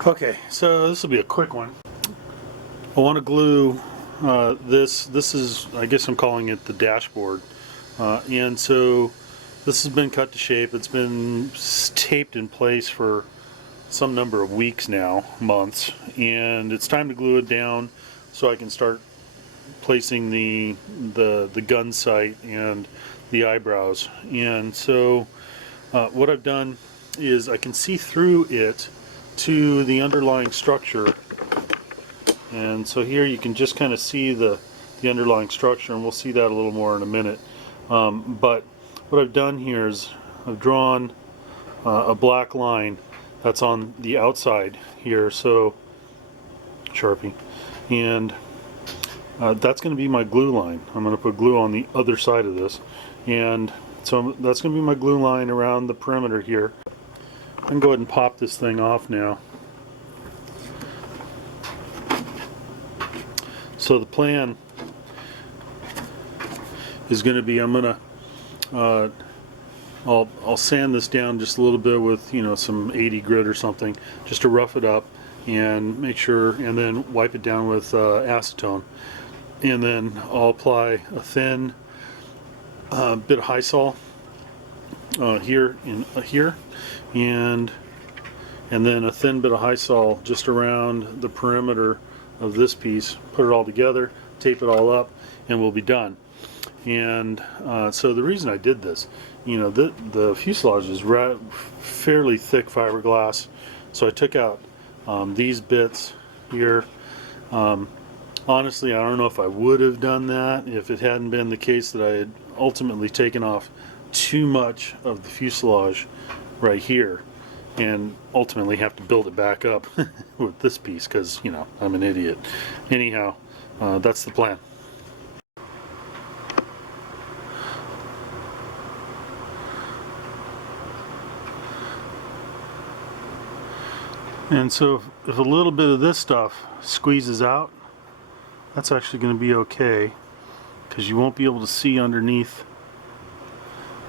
Okay, so this will be a quick one. I want to glue this. This is, I guess I'm calling it the dashboard. And so this has been cut to shape. It's been taped in place for some number of weeks now, months, and it's time to glue it down so I can start placing the gun sight and the eyebrows. And so what I've done is I can see through it to the underlying structure, and so here you can just kind of see the underlying structure, and we'll see that a little more in a minute. But what I've done here is I've drawn a black line that's on the outside here, so Sharpie, and that's going to be my glue line. I'm going to put glue on the other side of this, and so that's going to be my glue line around the perimeter here. I can go ahead and pop this thing off now. So the plan is going to be, I'm going to I'll sand this down just a little bit with, you know, some 80 grit or something, just to rough it up and make sure, and then wipe it down with acetone, and then I'll apply a thin bit of high sol here and then a thin bit of high sol just around the perimeter of this piece. Put it all together, tape it all up, and we'll be done. And so the reason I did this, you know, the fuselage is fairly thick fiberglass, so I took out these bits here. Honestly, I don't know if I would have done that if it hadn't been the case that I had ultimately taken off too much of the fuselage right here and ultimately have to build it back up with this piece because, you know, I'm an idiot. Anyhow, that's the plan. And so if a little bit of this stuff squeezes out, that's actually going to be okay, because you won't be able to see underneath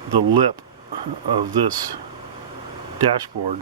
the lip of this dashboard.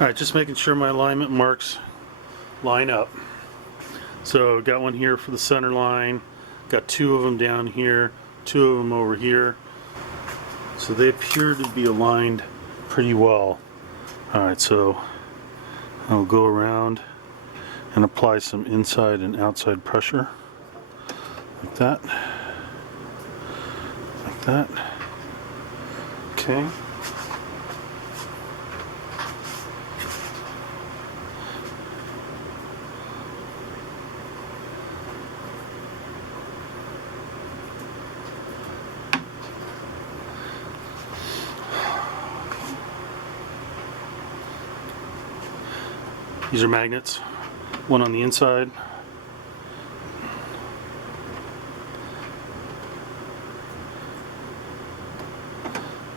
Alright, just making sure my alignment marks line up. So got one here for the center line, got two of them down here, two of them over here. So they appear to be aligned pretty well. Alright, so I'll go around and apply some inside and outside pressure. Like that. Like that. Okay. These are magnets, one on the inside,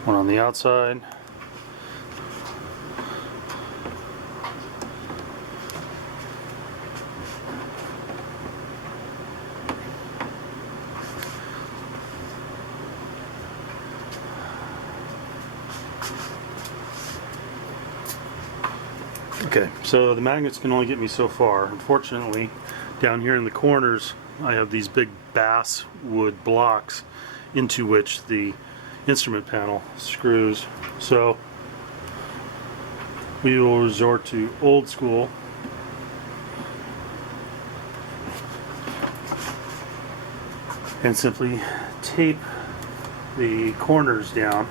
one on the outside. Okay, so the magnets can only get me so far. Unfortunately, down here in the corners, I have these big bass wood blocks into which the instrument panel screws. So we will resort to old school. And simply tape the corners down.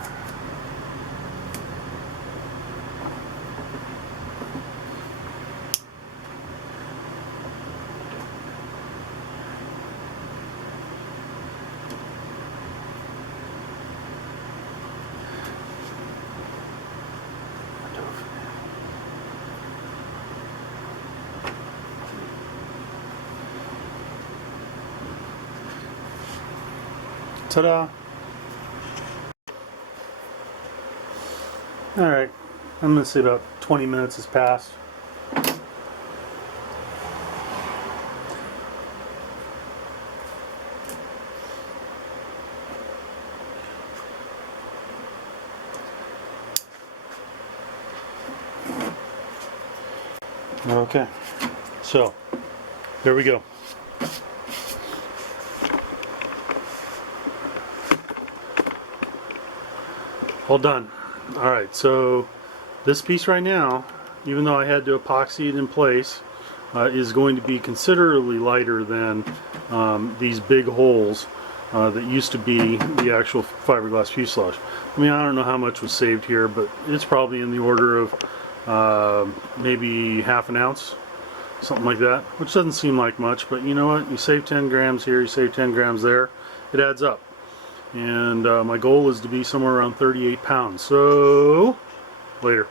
Ta-da! Alright, I'm going to say about 20 minutes has passed. Okay, so there we go. All done. Alright, so this piece right now, even though I had to epoxy it in place, is going to be considerably lighter than these big holes that used to be the actual fiberglass fuselage. I mean, I don't know how much was saved here, but it's probably in the order of maybe half an ounce, something like that, which doesn't seem like much, but you know what? You save 10 grams here, you save 10 grams there, it adds up. And my goal is to be somewhere around 38 pounds. So, later.